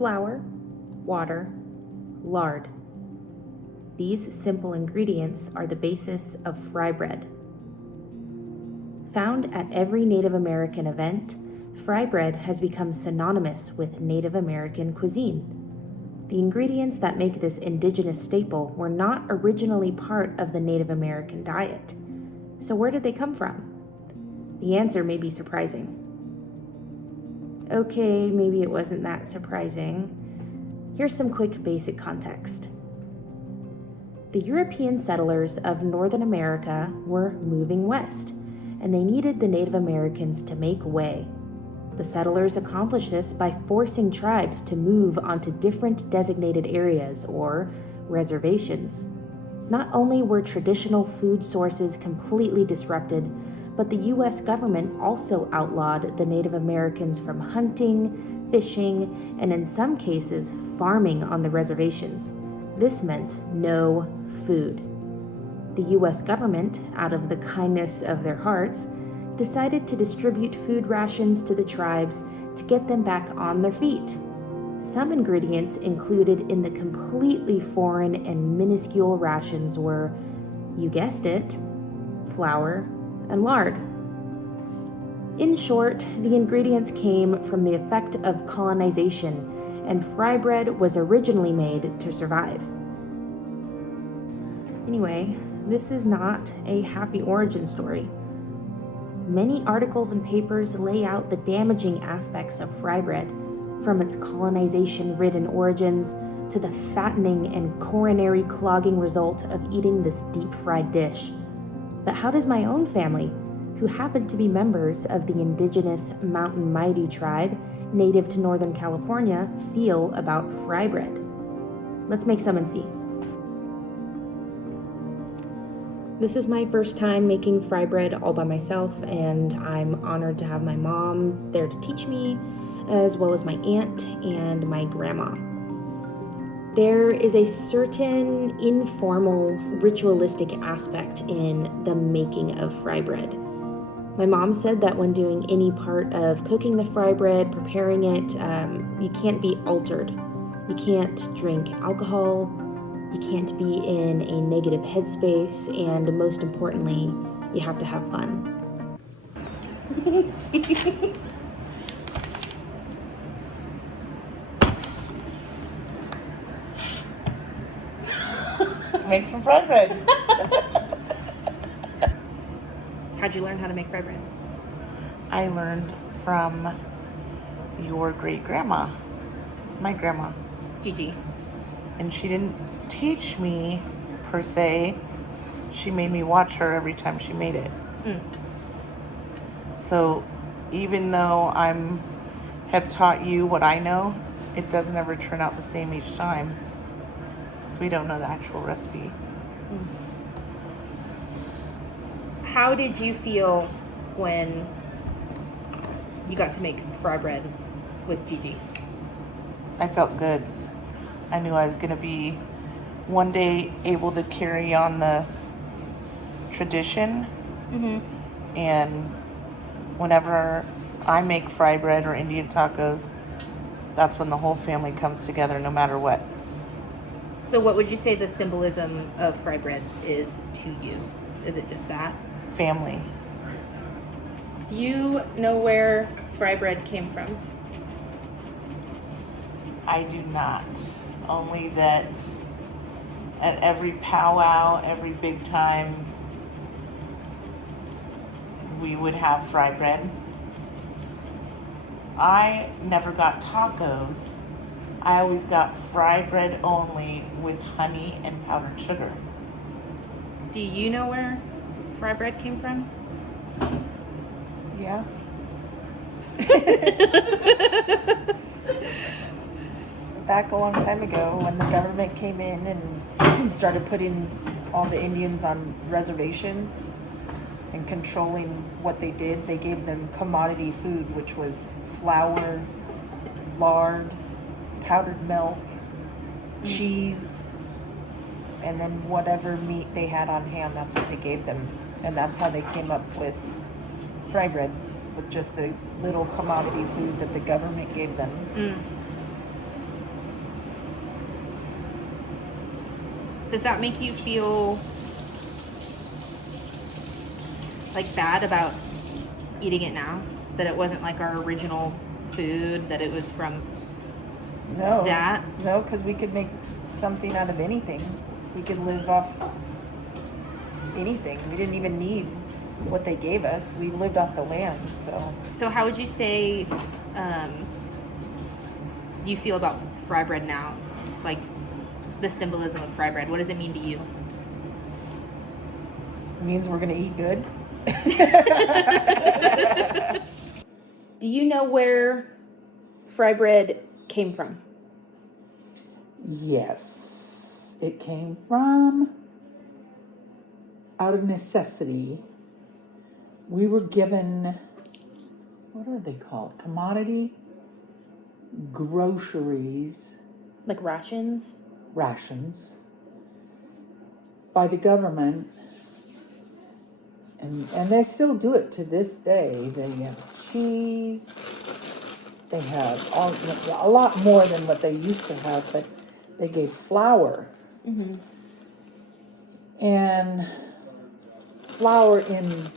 flour, water, lard. These simple ingredients are the basis of fry bread. Found at every Native American event, fry bread has become synonymous with Native American cuisine. The ingredients that make this indigenous staple were not originally part of the Native American diet. So where did they come from? The answer may be surprising. Okay, maybe it wasn't that surprising. Here's some quick basic context. The European settlers of Northern America were moving west, and they needed the Native Americans to make way. The settlers accomplished this by forcing tribes to move onto different designated areas, or reservations. Not only were traditional food sources completely disrupted, but the U.S. government also outlawed the Native Americans from hunting, fishing, and in some cases, farming on the reservations. This meant no food. The U.S. government, out of the kindness of their hearts, decided to distribute food rations to the tribes to get them back on their feet. Some ingredients included in the completely foreign and minuscule rations were, you guessed it, flour and lard. In short, the ingredients came from the effect of colonization, and fry bread was originally made to survive. Anyway, this is not a happy origin story. Many articles and papers lay out the damaging aspects of fry bread, from its colonization-ridden origins to the fattening and coronary clogging result of eating this deep-fried dish. But how does my own family, who happen to be members of the indigenous Mountain Maidu tribe native to Northern California, feel about fry bread? Let's make some and see. This is my first time making fry bread all by myself, and I'm honored to have my mom there to teach me, as well as my aunt and my grandma. There is a certain informal, ritualistic aspect in the making of fry bread. My mom said that when doing any part of cooking the fry bread, preparing it, you can't be altered. You can't drink alcohol. You can't be in a negative headspace, and most importantly, you have to have fun. Let's make some fry bread. How'd you learn how to make fry bread? I learned from your great grandma, my grandma. Gigi. And she didn't teach me per se. She made me watch her every time she made it. So even though have taught you what I know, it doesn't ever turn out the same each time. So we don't know the actual recipe. How did you feel when you got to make fry bread with Gigi? I felt good. I knew I was going to be one day able to carry on the tradition. And whenever I make fry bread or Indian tacos, that's when the whole family comes together no matter what. So what would you say the symbolism of fry bread is to you? Is it just that? Family. Do you know where fry bread came from? I do not. Only that at every powwow, every big time, we would have fry bread. I never got tacos. I always got fry bread only with honey and powdered sugar. Do you know where fry bread came from? Yeah. Back a long time ago, when the government came in and started putting all the Indians on reservations and controlling what they did, they gave them commodity food, which was flour, lard, powdered milk, cheese, and then whatever meat they had on hand, that's what they gave them. And that's how they came up with fry bread, with just the little commodity food that the government gave them. Does that make you feel like bad about eating it now? That it wasn't like our original food, that it was from No. that? No, because we could make something out of anything. We could live off anything. We didn't even need what they gave us. We lived off the land, so. So how would you say you feel about fry bread now? Like the symbolism of fry bread. What does it mean to you? It means we're going to eat good. Do you know where fry bread came from? Yes, it came from out of necessity. We were given, what are they called? Commodity groceries, Like rations? rations, by the government. And they still do it to this day. They have cheese. They have a lot more than what they used to have, but they gave flour. Mm-hmm. And flour in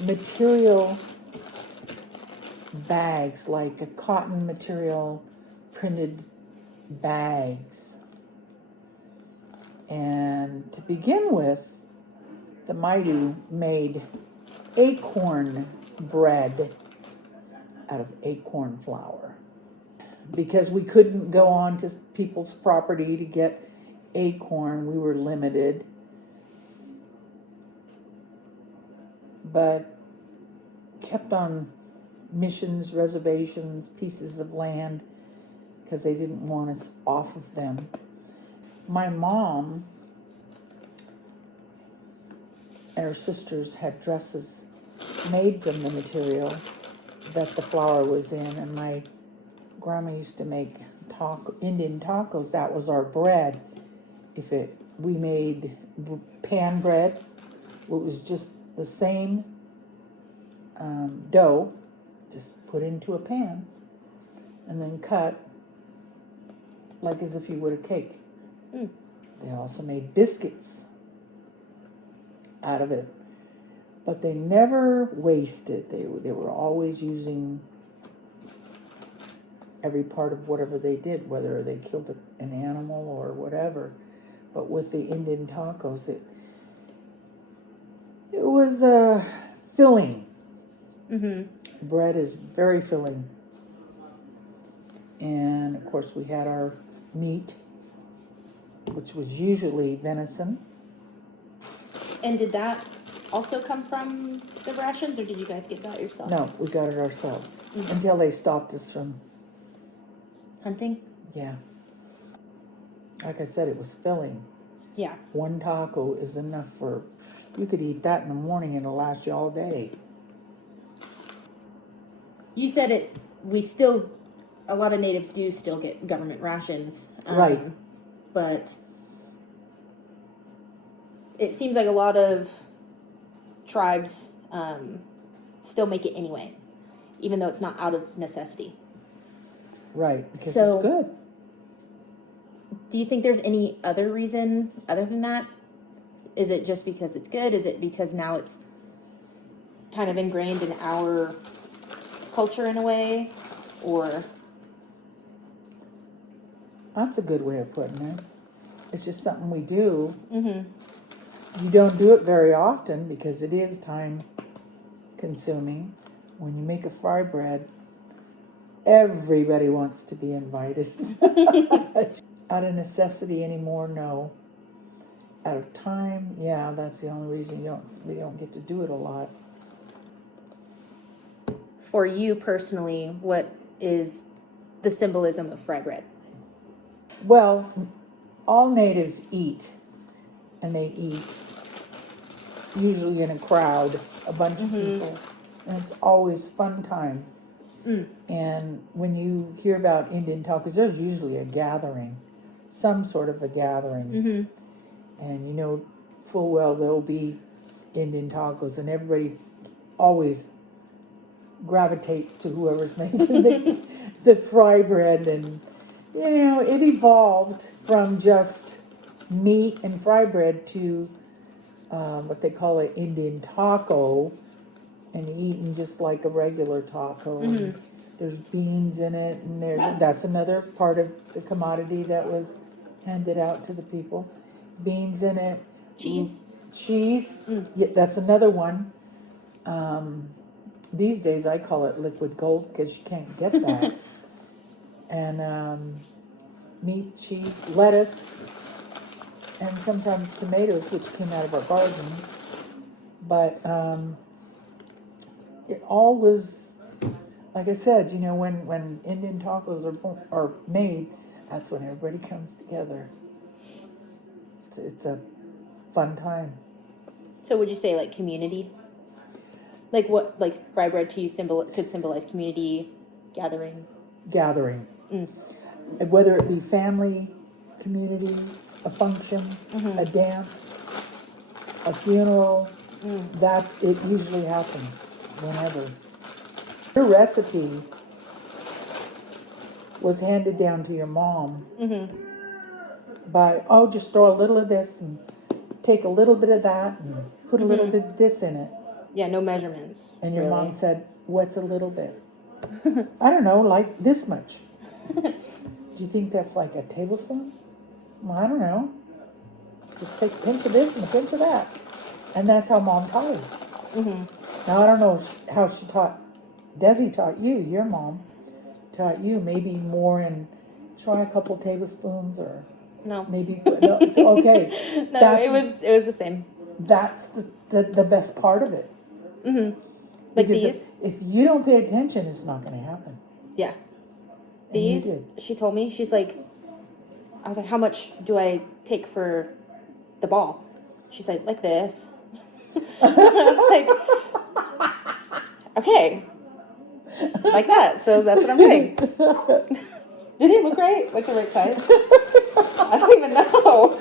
material bags, like a cotton material printed bags. And to begin with, the Maidu made acorn bread out of acorn flour. Because we couldn't go on to people's property to get acorn, we were limited. But kept on missions, reservations, pieces of land, because they didn't want us off of them. My mom and her sisters had dresses made from the material that the flour was in, and my grandma used to make Indian tacos. That was our bread. We made pan bread, it was just the same dough, just put into a pan and then cut like as if you would a cake. Mm. They also made biscuits out of it, but they never wasted. They were always using every part of whatever they did, whether they killed an animal or whatever. But with the Indian tacos, it was filling. Mm-hmm. Bread is very filling. And of course we had our meat, which was usually venison. And did that also come from the rations, or did you guys get that yourself? No, we got it ourselves Mhm. until they stopped us from, Hunting? yeah. Like I said, it was filling. Yeah. One taco is enough you could eat that in the morning and it'll last you all day. You said a lot of natives do still get government rations. Right. But it seems like a lot of tribes still make it anyway, even though it's not out of necessity. Right, because So- it's good. Do you think there's any other reason other than that? Is it just because it's good? Is it because now it's kind of ingrained in our culture in a way? Or That's a good way of putting it. It's just something we do. mm-hmm. You don't do it very often because it is time consuming. When you make a fry bread, everybody wants to be invited. Out of necessity anymore, no. Out of time, yeah, that's the only reason we don't get to do it a lot. For you personally, what is the symbolism of fry bread? Well, all natives eat, and they eat usually in a crowd, a bunch of people, and it's always fun time. Mm. And when you hear about Indian tacos, there's usually a gathering, some sort of a gathering. Mm-hmm. And you know full well there'll be Indian tacos, and everybody always gravitates to whoever's making the fry bread. And you know, it evolved from just meat and fry bread to what they call an Indian taco, and eaten just like a regular taco. And there's beans in it, and that's another part of the commodity that was handed out to the people. Beans in it. Cheese. Cheese. Yeah, that's another one. These days I call it liquid gold because you can't get that. And meat, cheese, lettuce, and sometimes tomatoes, which came out of our gardens. But it all was, like I said, you know, when Indian tacos are made, that's when everybody comes together. It's a fun time. So would you say like community? Like what, like fry bread to you could symbolize community, gathering? Gathering. And whether it be family, community, a function, a dance, a funeral, that it usually happens whenever. Your recipe was handed down to your mom by, just throw a little of this and take a little bit of that and put a little bit of this in it. Yeah, no measurements. And your really. mom said, what's a little bit? I don't know, like this much. Do you think that's like a tablespoon? Well, I don't know. Just take a pinch of this and a pinch of that. And that's how mom taught her. Now, I don't know how she taught, Desi taught you, your mom taught you, maybe more in, try a couple tablespoons or No. maybe, no, it's okay. No, That's- it was the same. That's the best part of it. Like Because these? if you don't pay attention, it's not going to happen. Yeah. And you These, did. she told me, she's like, I was like, how much do I take for the ball? She's like this. I was like, okay. Like that. So that's what I'm doing. Did it look right? Like the right size? I don't even know.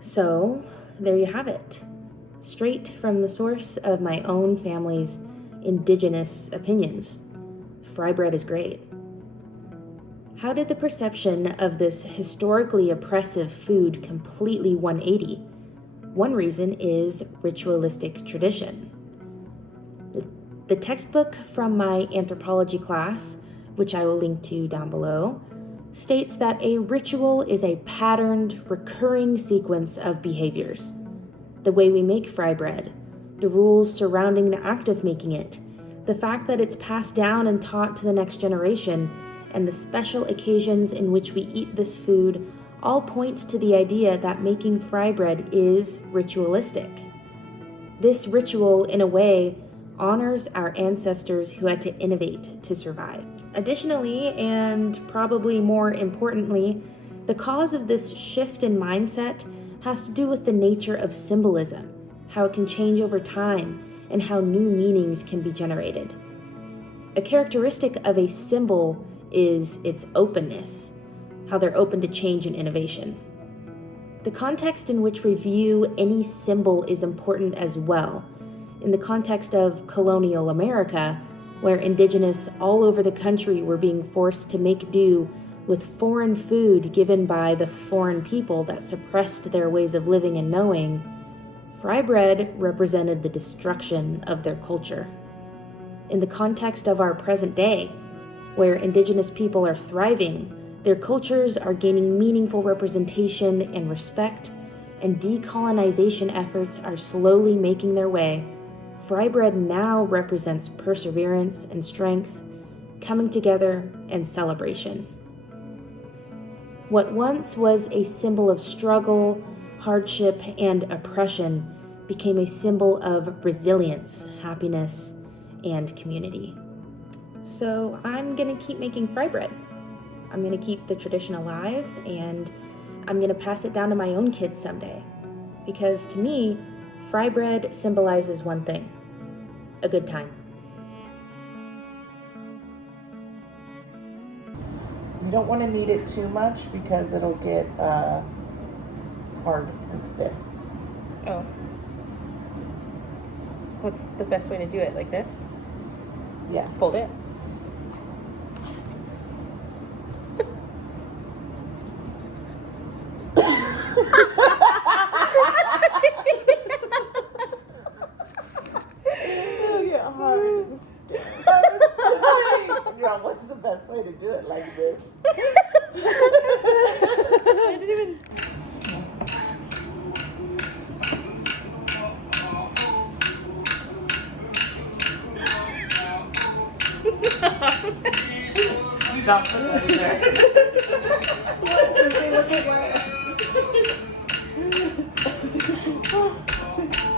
So, there you have it. Straight from the source of my own family's indigenous opinions. Fry bread is great. How did the perception of this historically oppressive food completely 180? One reason is ritualistic tradition. The textbook from my anthropology class, which I will link to down below, states that a ritual is a patterned, recurring sequence of behaviors. The way we make fry bread, the rules surrounding the act of making it, the fact that it's passed down and taught to the next generation, and the special occasions in which we eat this food all point to the idea that making fry bread is ritualistic. This ritual, in a way, honors our ancestors who had to innovate to survive. Additionally, and probably more importantly, the cause of this shift in mindset has to do with the nature of symbolism, how it can change over time, and how new meanings can be generated. A characteristic of a symbol is its openness, how they're open to change and innovation. The context in which we view any symbol is important as well. In the context of colonial America, where indigenous all over the country were being forced to make do with foreign food given by the foreign people that suppressed their ways of living and knowing, fry bread represented the destruction of their culture. In the context of our present day, where indigenous people are thriving, their cultures are gaining meaningful representation and respect, and decolonization efforts are slowly making their way, fry bread now represents perseverance and strength, coming together, and celebration. What once was a symbol of struggle, hardship, and oppression became a symbol of resilience, happiness, and community. So I'm gonna keep making fry bread. I'm gonna keep the tradition alive, and I'm gonna pass it down to my own kids someday. Because to me, fry bread symbolizes one thing: a good time. You don't want to knead it too much because it'll get hard and stiff. Oh. What's the best way to do it? Like this? Yeah. Fold it? best way to do it like this. I didn't even. Not put that in there. Look at